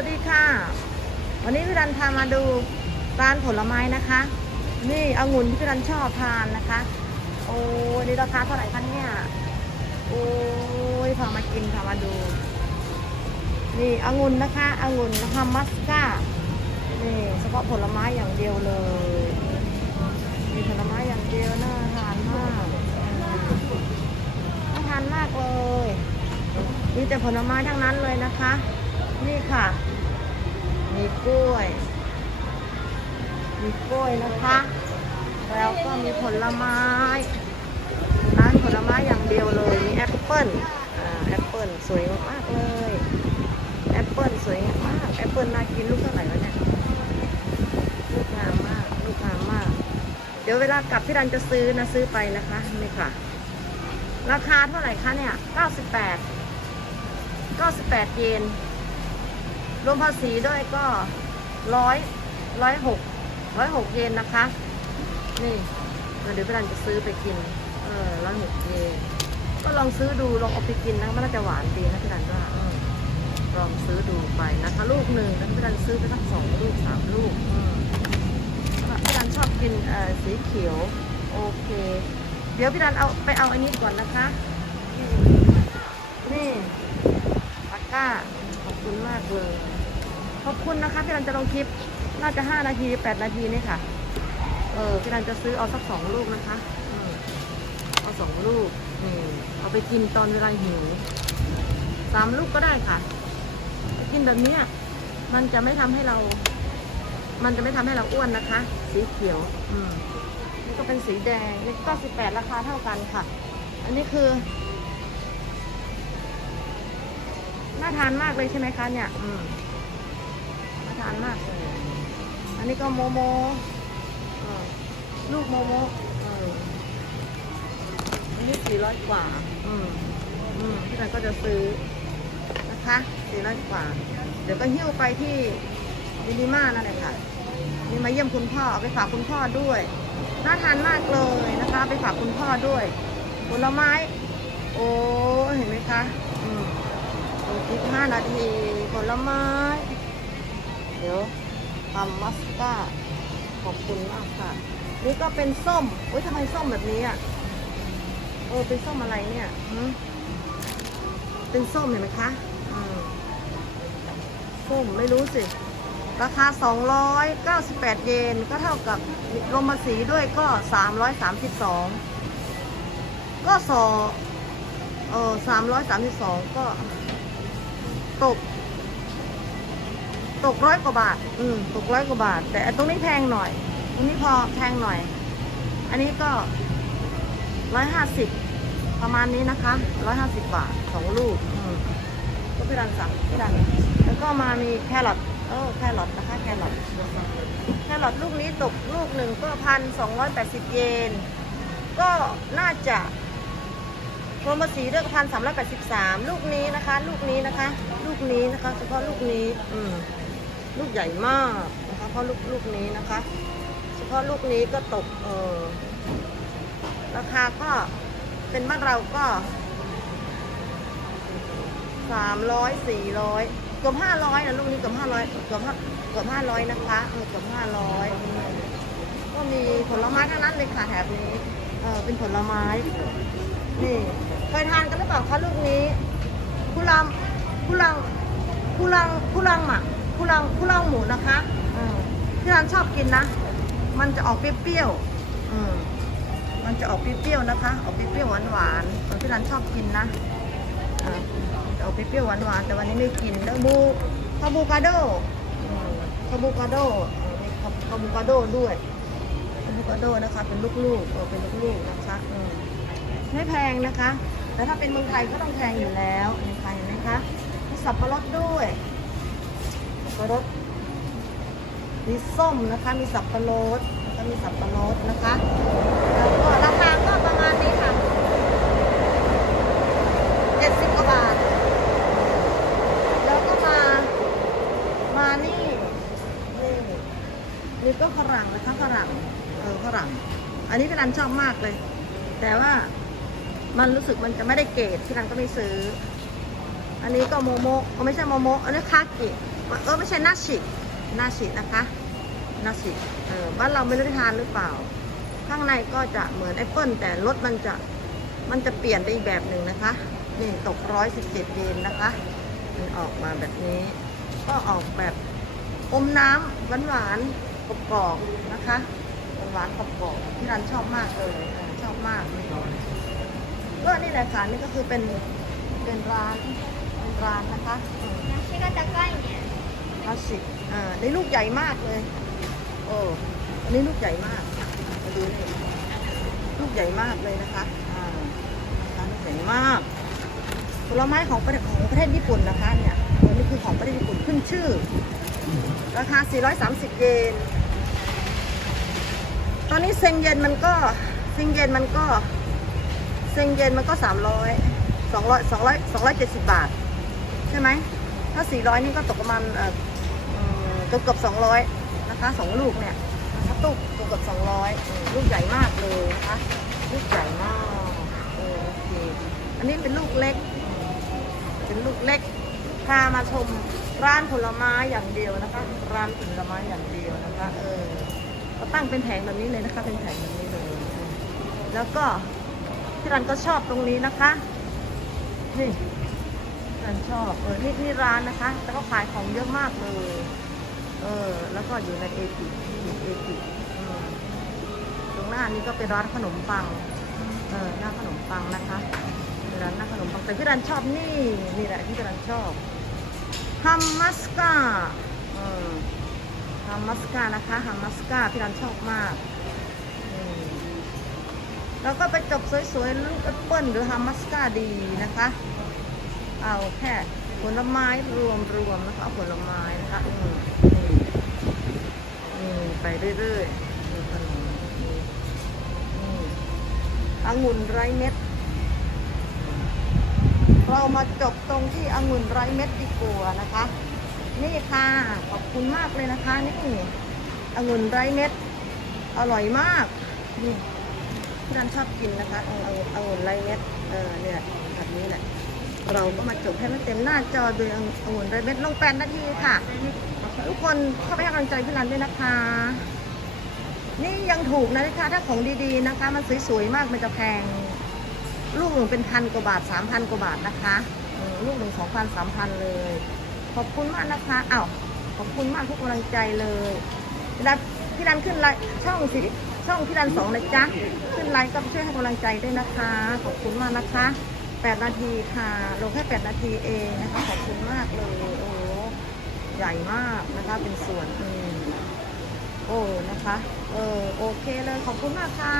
วัสดีค่ะ วันนี้พี่รันพามาดูร้านผลไม้นะคะ นี่องุ่นที่พี่รันชอบทานนะคะ โอ้ยนี่ราคาเท่าไหร่คะเนี่ยโอ้ยพามากินพามาดู นี่องุ่นนะคะองุ่นฮัมมัสก้านี่เฉพาะผลไม้อย่างเดียวเลยมีผลไม้อย่างเดียวน่าทานมากน่าทานมากเลยมีแต่ผลไม้ทั้งนั้นเลยนะคะ นี่ค่ะ มีกล้วย มีกล้วยนะคะ แล้วก็มีผลไม้ร้านผลไม้อย่างเดียวเลย มีแอปเปิ้ลแอปเปิ้ลสวยมากเลย แอปเปิ้ลสวยมาก แอปเปิ้ลน่ากินลูกเท่าไหร่วะเนี่ย ลูกงามมาก ลูกงามมาก เดี๋ยวเวลากลับพี่รันจะซื้อนะซื้อไปนะคะ นี่ค่ะ ราคาเท่าไหร่คะเนี่ย 98 98 เยน รวมภาษีด้วยก็ร้อยร้อยหกร้อยหกเยนนะคะ นี่เดี๋ยวพี่รันจะซื้อไปกิน เออร้อยหกเยนก็ลองซื้อดูลองเอาไปกินนะมันน่าจะหวานดีนะพี่รันว่าออลองซื้อดูไปนะคะลูกหนึ่งแล้วพี่รันซื้อไปทั้งสองลูกสามลูกพี่รันชอบกินเออสีเขียว โอเค เดี๋ยวพี่รันเอาไปเอาอันนี้ก่อนนะคะ นี่ ก้าขอบคุณมากเลย ขอบคุณนะคะพี่รันจะลงคลิปน่าจะห้านาทีแปดนาทีนี่ค่ะ เออพี่รันจะซื้อเอาสักสองลูกนะคะเอาสองลูกนี่เอาไปกินตอนเวลาหิวสามลูกก็ได้ค่ะกินแบบนี้มันจะไม่ทำให้เรา มันจะไม่ทำให้เราอ้วนนะคะ สีเขียว อืมนี่ก็เป็นสีแดงนี่ก็สิบแปดราคาเท่ากันค่ะ อันนี้คือ น่าทานมากเลยใช่ไหมคะเนี่ยอืมน่าทานมากเลยอันนี้ก็โมโมเออลูกโมโมเอออันนี้สี่ร้อยกว่า อืมอืมพี่นันก็จะซื้อนะคะสี่ร้อยกว่า เดี๋ยวก็หิ้วไปที่มินิมานั่นแหละค่ะนี่มาเยี่ยมคุณพ่อเอาไปฝากคุณพ่อด้วยน่าทานมากเลยนะคะเอาไปฝากคุณพ่อด้วยผลไม้ โอ้เห็นไหมคะ อืมอีกห้านาทีผลไม้ เดี๋ยวทำมัสก้าขอบคุณมากค่ะ นี่ก็เป็นส้มโอ้ยทำไมส้มแบบนี้อะเออเป็นส้มอะไรเนี่ยเป็นส้มเห็นไหมคะอืมส้มไม่รู้สิ ราคา 298 เยนก็เท่ากับรวมภาษีด้วยก็ 332 ก็สอเออ332 ก็ ตก ตกร้อยกว่าบาท อืม ตกร้อยกว่าบาท แต่อันตรงนี้แพงหน่อย ตรงนี้พอแพงหน่อย อันนี้ก็ร้อยห้าสิบประมาณนี้นะคะร้อยห้าสิบบาทสองลูก อืมก็พี่รันสั่งพี่รันแล้วก็มามีแครอทเออแครอทนะคะแครอทแครอทลูกนี้ตกลูกหนึ่งก็พันสองร้อยแปดสิบเยน ก็น่าจะ รมภาษีด้วยพันสามร้อยแปดสิบสามลูกนี้นะคะ ลูกนี้นะคะ ลูกนี้นะคะเฉพาะลูกนี้ อืมลูกใหญ่มากนะคะเพราะลูกลูกนี้นะคะ เฉพาะลูกนี้ก็ตกเออราคาก็เป็นบ้านเราก็สามร้อยสี่ร้อยเกือบห้าร้อยนะลูกนี้เกือบห้าร้อยเกือบห้าเกือบห้าร้อยนะคะเออเกือบห้าร้อยก็มีผลไม้ทั้งนั้นเลยค่ะแถบนี้ เออเป็นผลไม้ นี่เคยทานกันหรือเปล่าคะลูกนี้คุรังคุรังคุรังคุรังหมักคุรังคุรังหมูนะคะที่ร้านชอบกินนะ มันจะออกเปรี้ยวๆมันจะออกเปรี้ยวๆนะคะ ออกเปรี้ยวๆหวานๆตอนที่ร้านชอบกินนะอ่าจะออกเปรี้ยวๆหวานๆแต่วันนี้ไม่กินแล้วบูคาบูคาโดคาบูคาโดมีคาบูคาโดด้วย คาโดนะคะ เป็นลูกๆเออเป็นลูกๆนะคะอืมไม่แพงนะคะแต่ถ้าเป็นเมืองไทยก็ต้องแพงอยู่แล้วในไทยนไหมคะมีสับปะรดด้วยสับปะรดมีส้มนะคะ มีสับปะรดแล้วก็มีสับปะรดนะคะแล้วก็ราคาก็ประมาณนี้ค่ะเจ็ดสิบกว่าบาท แล้วก็มา มานี่นี่นี่ก็ฝรั่งนะคะฝรั่ง ออฝรั่ง อันนี้พี่รันชอบมากเลย แต่ว่ามันรู้สึกมันจะไม่ได้เกรดที่รันก็ไม่ซื้อ อันนี้ก็โมโมเออไม่ใช่โมโมอันนี้คากิเออไม่ใช่นาชินาชินะคะนาชิเออบ้านเราไม่รู้ได้ทานหรือเปล่า ข้างในก็จะเหมือนแอปเปิลแต่รสมันจะมันจะเปลี่ยนไปอีกแบบหนึ่งนะคะนี่ตกร้อยสิบเจ็ดเยนนะคะมันออกมาแบบนี้ ก็ออกแบบอมน้ำหวานๆกรอบๆนะคะ หวานกอบๆที่ร้านชอบมากเลยชอบมากก็นี่แหละค่ะนี่ก็คือเป็นเป็นร้านเป็นร้านนะคะนี่ก็จะใกล้เนี่ยคลาสสิกอ่าในลูกใหญ่มากเลยโอ้อันนี้ลูกใหญ่มากมาดูนี่ลูกใหญ่มากเลยนะคะอ่าร้านใหมากผลไม้ของประเทศของประเทศญี่ปุ่นนะคะเนี่ยนี่คือของประเทศญี่ปุ่นขึ้นชื่อราคา 430 เยน อนนี้เซงเย็นมันก็เซงเย็นมันก็เซงเย็นมันก็300 200 200 270บาท ใช่ไหมถ้า400นี่ก็ตกประมาณเอ่ออืมเกือบเกือบ200นะคะสองลูกเนี่ยนะคะตุกเกือบเกือบ200อืมลูกใหญ่มากเลยนะคะลูกใหญ่มากโอเคอันนี้เป็นลูกเล็ก เป็นลูกเล็กพามาชมร้านผลไม้อย่างเดียวนะคะ ร้านผลไม้อย่างเดียวนะคะ เออ ก็ตั้งเป็นแผงแบบนี้เลยนะคะ เป็นแผงแบบนี้เลย แล้วก็ที่ร้านก็ชอบตรงนี้นะคะ นี่ร้านชอบ เออนี่นี่ร้านนะคะแล้วก็ขายของเยอะมากเลย เออ แล้วก็อยู่ในเอทีอยู่เอทีตรงหน้านี้ก็เป็นร้านขนมปัง เออ หน้าขนมปังนะคะร้านหน้าขนมปัง แต่ที่ร้านชอบนี่ นี่แหละที่ร้านชอบฮัมมัสกาอื ฮัมมัสกานะคะฮัมมัสกาที่ร้านชอบมาก แล้วก็ไปจบสวยๆลูกแอปเปิ้ลหรือฮัมมัสกาดีนะคะ เอาแค่ผลไม้รวมๆนะคะผลไม้นะคะอืมนี่ไปเรื่อยๆนี่ขนมนี่องุ่นไร้เม็ด เรามาจบตรงที่องุ่นไร้เม็ดดีกว่านะคะ นี่ค่ะ ขอบคุณมากเลยนะคะ นี่องุ่นไรเม็ด อร่อยมาก นี่ที่ร้านชอบกินนะคะององุ่นไรเม็ด เออเนี่ยแบบนี้แหละ เราก็มาจบให้มันเต็มหน้าจอโดยองุ่นไรเม็ดลงแปดนาทีค่ะ ทุกคนเข้าไปให้กำลังใจพี่รันด้วยนะคะ นี่ยังถูกนะคะ ถ้าของดีๆนะคะ มันสวยๆมากมันจะแพง ลูกหนึ่งเป็นพันกว่าบาทสามพันกว่าบาทนะคะ ลูกหนึ่งสองพันสามพันเลย ขอบคุณมากนะคะอ้าวขอบคุณมากทุกกำลังใจเลยพี่รันพี่รันขึ้นไลน์ช่องสิช่องพี่รันสองนะจ๊ะขึ้นไลน์ก็ช่วยให้กำลังใจด้วยนะคะ ขอบคุณมากนะคะแปดนาทีค่ะลงแค่แปดนาทีเองนะคะขอบคุณมากเลยโอ้ใหญ่มากนะคะเป็นส่วนอืมโอ้นะคะ เออโอเคเลยขอบคุณมากค่ะ